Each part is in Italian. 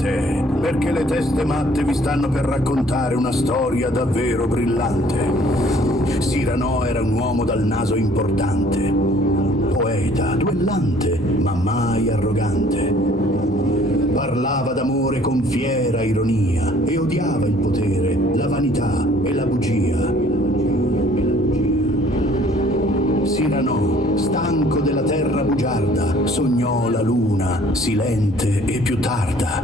State, perché le teste matte vi stanno per raccontare una storia davvero brillante. Cyrano era un uomo dal naso importante, poeta, duellante, ma mai arrogante. Parlava d'amore con fiera ironia e odiava il potere, la vanità e la bugia. Cyrano, stanco della terra bugiarda, sognò la luna, silente e più tarda.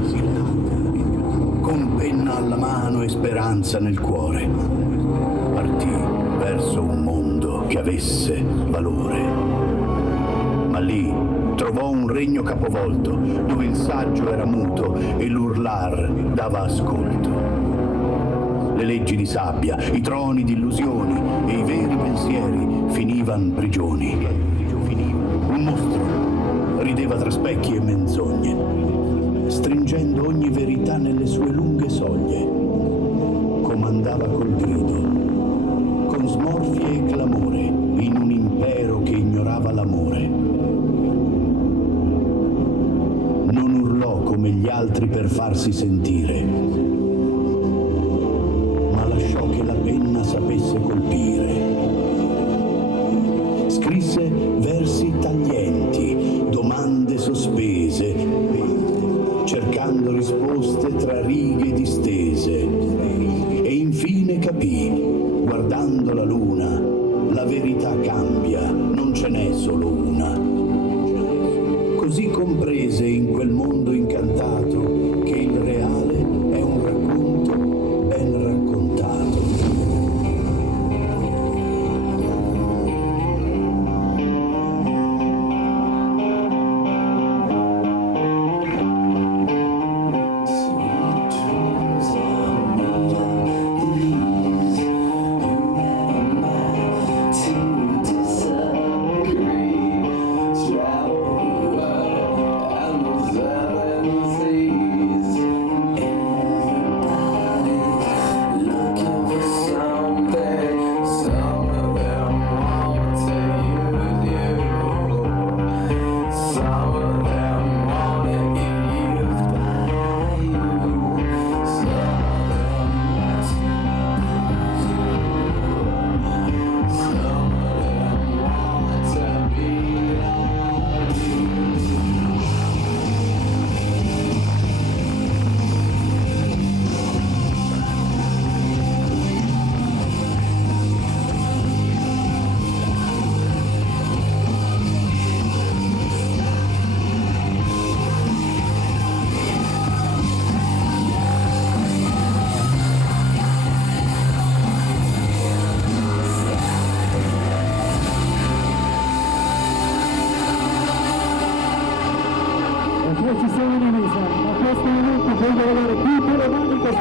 Con penna alla mano e speranza nel cuore, partì verso un mondo che avesse valore. Ma lì trovò un regno capovolto, dove il saggio era muto e l'urlar dava ascolto. Le leggi di sabbia, i troni di illusioni e i veri pensieri finivan prigioni. Un mostro rideva tra specchi e menzogne, stringendo ogni verità nelle sue lunghe soglie. Comandava col grido, con smorfie e clamore, in un impero che ignorava l'amore. Non urlò come gli altri per farsi sentire, ma lasciò che la penna sapesse colpire. Scrisse versi taglienti, domande sospese, cercando risposte tra righe distese. E infine capì, guardando la luna, la verità cambia, non ce n'è solo una. Così comprese in quel mondo incantato che il reale è un racconto ben raccontato. Ci sono in risa, ma questo momento voglio vedere tutte le mani per